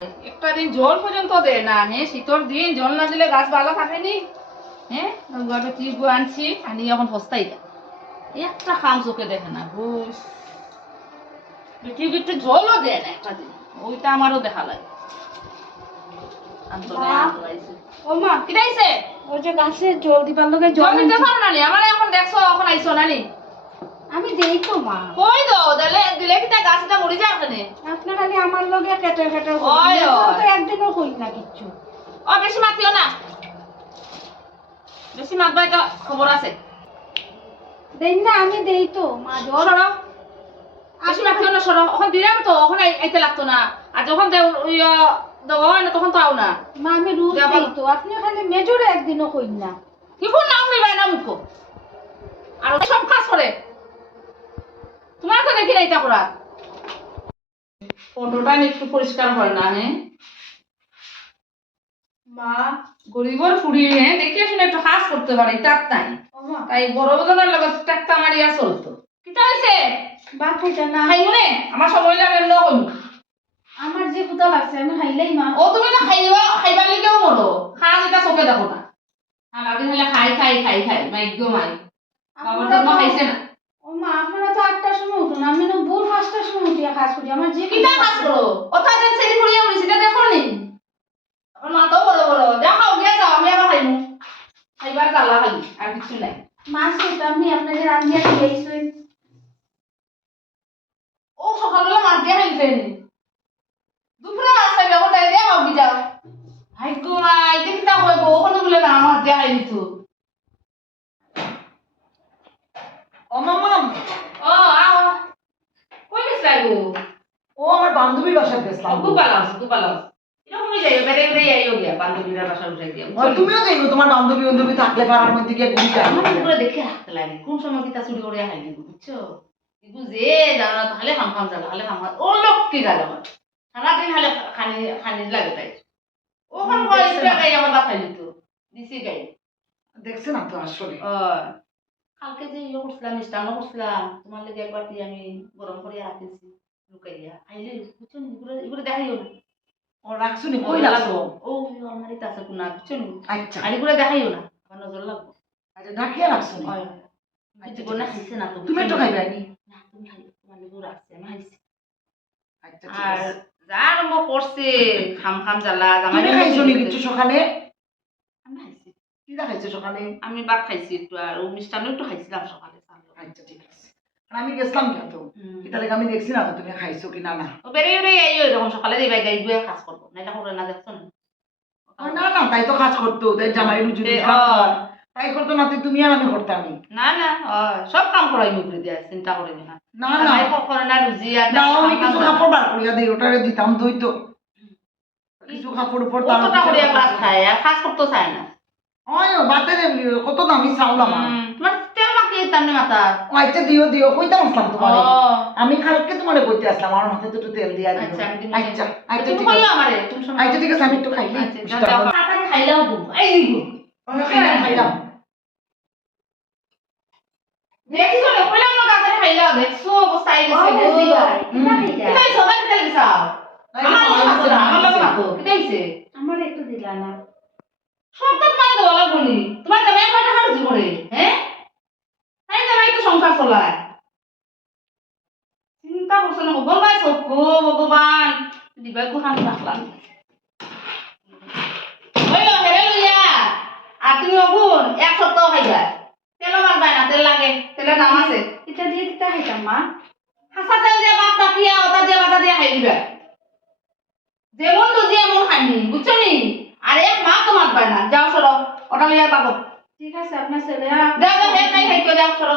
একটা দিন জল পর্যন্ত দেয় না। হ্যাঁ, শীতর দিন জল না দিলে গাছ ভালো থাকেনি। হ্যাঁ, টিউব আনছি আনি এখন সস্তাই একটা খাম চোখে দেখে না। টিউব একটু জলও দেয় না একটা দিন, ওইটা আমারও দেখা লাগে। ও মা কিটাইছে ওই যে গাছে জল দিবার লগে জল দিতে পারো না নি? আমার এখন দেখছো এখন আইছো না নি? আমি দেই তো মা। কই দাও দিলে দিলে কিটা গাছটা মরি যায় কেনে? আপনি খালি আমার লগে কেটে কেটে ওই তো একদিনও কই না কিচ্ছু। ও বেশি মাতিও না, বেশি মাতবা এটা খবর আছে। দেই না আমি দেই তো মা জল। সরো, বেশি মাতিও না, সরো। এখন দিলাম তো, এখন আইতে লাগতো না। আর যখন দেওয়া না তখন তো আও না। মা আমি রোজ দেই তো, আপনি খালি মেজরে একদিনও কই না। কি কোন নাম কইবা না মুখো আর সব কাজ করে। তোমার তো দেখি না এটা করা। ফটোটা একটু পরিষ্কার হয় না। হ্যাঁ মা, গরিবর ফুড়ি, হ্যাঁ দেখে শুনে একটু কাজ করতে পারে, তার নাই। তাই বড় বদনের লগত টাক্কা মারিয়া চলতো। কিটা হইছে? বা খাইতা না। খাই মনে আমার সময় লাগে এমন কম। আমার যে কুতা লাগছে আমি খাইলেই মা। ও তুমি তো খাইবার লিগেও মরো, খাওয়া যেটা চোখে দেখো না। সারাদিন হলে খাই খাই খাই খাই মাইগ্য মাই, বাবার জন্য খাইছে না। ও মা আপনারা তো 8টার সময় উঠুন, আমি না ভোর 5টার সময় উঠিয়া কাজ করি। আমার যে কিটা কাজ করো? ওটা যে ছেড়ে ফুড়িয়ে মরিস এটা দেখো নি? আমার মাথাও বড় বড়, যা খাও গিয়ে যাও, আমি আবার খাইমু। খাইবার জ্বালা খালি আর কিছু নাই। মাছ খেতাম আমি আপনাদের রান্ধিয়া দিয়েছি। ও সকালবেলা মাছ দিয়ে খাইছেন, দুপুরে মাছ খাইবে, এখন তাই দিয়ে খাও কি যাও। ভাগ্য মাই দেখতা কইব ওখানে বলে না মাছ দিয়ে খাই দিত। ও মাম্মা, ও আও, কই গেছ গো? ও আমার বান্ধবীর বাসায় গেছিলাম। খুব ভালো আছে, খুব ভালো আছে। এরকমই যাইও, বেড়ে বেড়ে আইও গিয়া বান্ধবীরা বাসা উঠাই দিয়া। আর তুমিও দেখো তোমার বান্ধবী বান্ধবী থাকলে পাড়ার মধ্যে গিয়ে ঘুরি যায়। আমার উপরে দেখে রাখতে লাগে কোন সময় কিতা চুরি করে খাইলি, বুঝছো? কিন্তু যে জানো না তাহলে খাম খাম জায়গা, হলে খাম ও লক্ষ্মী জায়গা আমার সারাদিন হলে খানি খানি লাগে তাই। ওখান কয়েকটা গাই আমার বাতাই দিত দিছি গাই। দেখছে না তো আসলে। কালকে যে ইয়ে করছিলাম, মিষ্টান্ন করছিলাম, তোমার লেগে একবার দিয়ে আমি গরম করে রাখতেছি লুকাইয়া আইলে, বুঝছো? এগুলো দেখাইও না। ও রাখছো নি? কই রাখছো? ও আলমারিতে আছে কোনা, বুঝছো? আচ্ছা আর এগুলো দেখাইও না, আমার নজর লাগবে। আচ্ছা, ঢাকিয়া রাখছো নি? আচ্ছা কোনা খাইছে না তো, তুমি একটু খাইবে নি? না তুমি খাই, তোমার লেগে রাখছি আমি খাইছি। আচ্ছা ঠিক আর আছে। যা আরম্ভ করছে খাম খাম জ্বালা জামাই। তুমি খাইছো নি কিছু সকালে? আমি খাইছি, কি খাইছো সকালে? আমি ভাত খাইছি একটু, আর ও মিষ্টান্ন একটু খাইছিলাম সকালে। আচ্ছা ঠিক আছে। আর আমি গেছিলাম কেন তো, এটা লেগে আমি দেখছি না তো তুমি খাইছো কি না। না ও বেরিয়ে বেরিয়ে আইও এরকম সকালে দিবাই গাই গুয়ে কাজ করবো, নাইলে করে না, দেখছো না? না না, তাই তো কাজ করতো, তাই জামাই রুজি তাই করতো না, তুমি আর আমি করতাম। না না, সব কাম করাই মুখে দিয়া, চিন্তা করি না। না না করে না রুজি আর না, আমি কিছু কাপড় বার করিয়া দিই, ওটারে দিতাম দইতো কিছু কাপড় উপর। কতটা করে ক্লাস খায় আর কাজ করতে চায় না। ওই বাতের কত দামি চাউল আমার। তোমার তেল মাখিয়ে দিতাম না মাথা। আচ্ছা দিও দিও, কইতাম আসলাম তোমারে। আমি কালকে তোমারে কইতে আসলাম আমার মাথায় একটু তেল দিয়া দিও। আচ্ছা আচ্ছা আচ্ছা তুমি ঠিক কইও আছে। আমারে, তুমি শোনো। আচ্ছা ঠিক আছে, আমি একটু খাইলি। আচ্ছা যাও তাড়াতাড়ি খাইলাও গো, এই গো আমি খাইলাম খাইলাম। দেখছো না, কইলাম না তাড়াতাড়ি খাইলাও, দেখছো অবস্থা আই গেছে গো। কিটা হইছে সবাই তেল দিছাও? আমার লাগে না তো, কিটা হইছে? আমার একটু দিলা না। সব তো তোমার দেওয়া লাগবো নি, তোমার জামাই কয়টা খরচ করে? হ্যাঁ, তাই জামাই তো সংসার চলায়। চিন্তা করছো না ভগবান, সক্কো ভগবান দিবাই গো খান রাখলাম। হইলো হেরে লইয়া আর তুমি অগুন এক সপ্তাহ খাইবা, তেলও মারবাই না, তেল লাগে, তেলের দাম আছে। এটা দিয়ে কিতা খাইতাম মা? হাসা তেল দিয়ে ভাত তাকিয়া ওটা দিয়ে বাটা দিয়ে খাই দিবা, যেমন রুজি এমন খাইনি, বুঝছো নি? আর এক মা তো মারবাই না, যাও সরো ওটা লইয়া পাবো। ঠিক আছে আপনার ছেলে যাও যাও, হে নাই খাইছো, যাও সরো,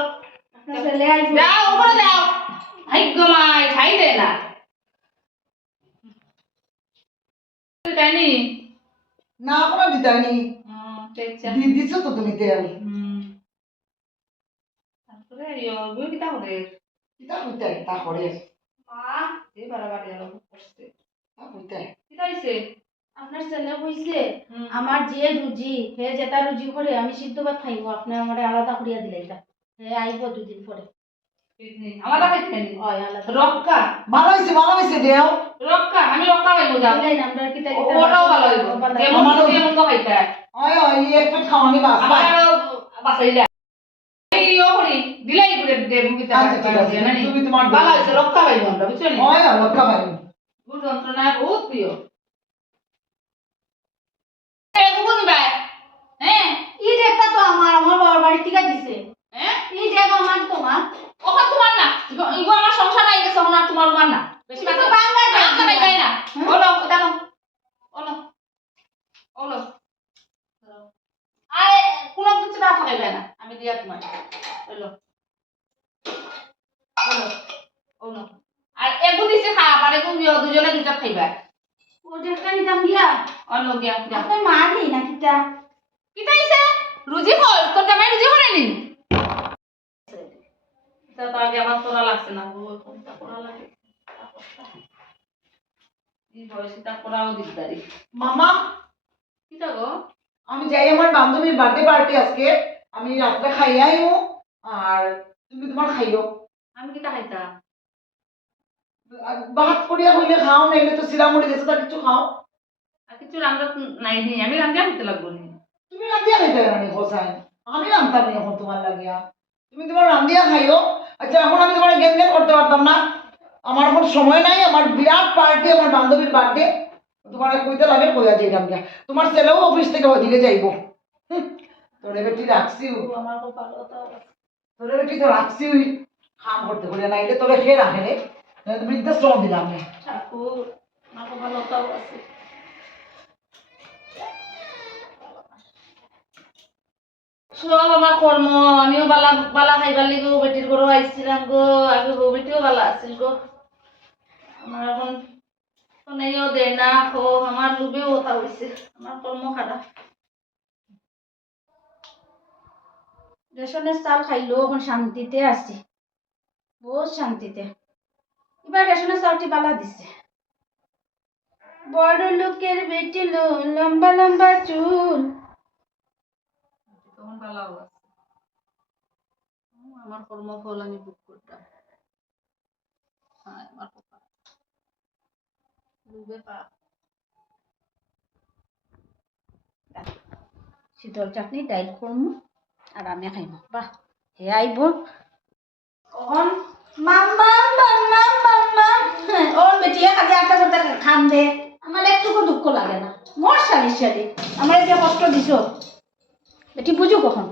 আপনার ছেলে আইবো। যাও উপরে যাও। ভাগ্য মাই খাই দে না তাইনি। না কোনো দিতাইনি। দিছো তো তুমি তেল। তারপরে বই কিতা করে কিতা কইতে তা করে। মা যে বাড়াবাড়ি আলো করছে, তা কইতে কিতা হইছে? আপনার ছেলে কইছে আমার যে রুজি হে যেটা রুজি করে আমি সিদ্ধ ভাত খাইবো, আপনি আমারে আলাদা করিয়া দিলাইতা। হে আইবো 2 দিন পরে। আমার খাইতে নি হয় আলাদা রক্কা ভালো হয়েছে দেও। রক্কা আমি রক্কা খাইবো যাও দিলাই না আমরা কিতা ওটাও ভালো হইব যেমন যেমন তো খাইতে ওই এক প্লেট খাওয়ানি বাস আমার বাসাইলা এইও করি দিলাই করে দে মুকিতা আচ্ছা ঠিক আছে তুমি তোমার ভালো হইছে রক্কা খাইবো আমরা বুঝছো নি ওই লক্ষ্য ভাই গুড় যন্ত্রণা বহুত প্রিয় এগুলো নিবা হ্যাঁ ই ডেকটা তো আমার বাবার বাড়ি থেকে দিছে হ্যাঁ ই ডেক আমার তোমার ওখান তোমার না ইগো আমার সংসার নাই গেছে ওখান আর তোমার মান না বেশি তো কথা বাংলা বাংলা নাই গায় না ওলো দানো ওলো ওলো আরে কোন কিছু না খাইবে না আমি দিয়া তোমার ওলো ওলো ওলো আর এগু দিছে খাব আর এগু দুজনে দুটা খাইবা ও ডেকটা নিতাম গিয়া অন্য গিয়া যা আপনার মা দেই না কিতা কিটা আইছে রুজি কর তোর জামাই রুজি করে নি তা তো আগে আমার তোরা লাগছে না গো কোনটা করা লাগে এই বয়সটা করাও দিগদারি মামা কিটা গো আমি যাই আমার বান্ধবীর বার্থডে পার্টি আজকে আমি রাত্রে খাইয়াইও আর তুমি তোমার খাইও আমি কিটা খাইতা ভাত করিয়া হইলে খাও নাইলে তো সিরামুড়ি দেশে তা কিছু খাও আর কিছু রান্না নাই নি আমি রান্না করতে লাগবো নি তুমি রান্ধিয়া খাইতে রানি হোসাইন আমি রান্তাম নি এখন তোমার লাগিয়া তুমি তোমার রান্ধিয়া খাইও আচ্ছা এখন আমি তোমার গেম করতে পারতাম না আমার এখন সময় নাই আমার বিরাট পার্টি আমার বান্ধবীর বার্থডে তোমার কইতে লাগে কইয়া যাইলাম গিয়া তোমার ছেলেও অফিস থেকে ওইদিকে যাইবো তোরে বেটি রাখছি আমার খুব ভালো কথা তোরে বেটি তো রাখছি কাম করতে করে নাইলে তোরে খেয়ে রাখে রে বৃদ্ধাশ্রম দিলাম না ঠাকুর আমার খুব ভালো কথা আছে সব আমার কর্ম আমিও বালা বালা খাইবার লিগো বেটির ঘরও আইছিলাম গো আগে বউ বেটিও বালা আছিল গো আমার এখন শোনাইও দেয় না খো আমার লোভেও কথা হয়েছে আমার কর্ম খারাপ রেশনের চাল খাইলো এখন শান্তিতে আছি বহুত শান্তিতে এবার রেশনের চালটি বালা দিছে বড় লোকের বেটি লো লম্বা লম্বা চুল তখন ভালো আছে আমার কর্মফল আমি বুক করতাম হ্যাঁ আমার কপাল লোভে পা শীতল চাটনি ডাইল করমু আর আমি খাইমু বাহ হে আইব কখন মাম্মা মাম্মা মাম্মা ওর বেটিয়া খালি একটা কথা খান দে আমার একটুকু দুঃখ লাগে না মোর শালি শালি আমার যে কষ্ট দিছ বেটি বুঝো কখন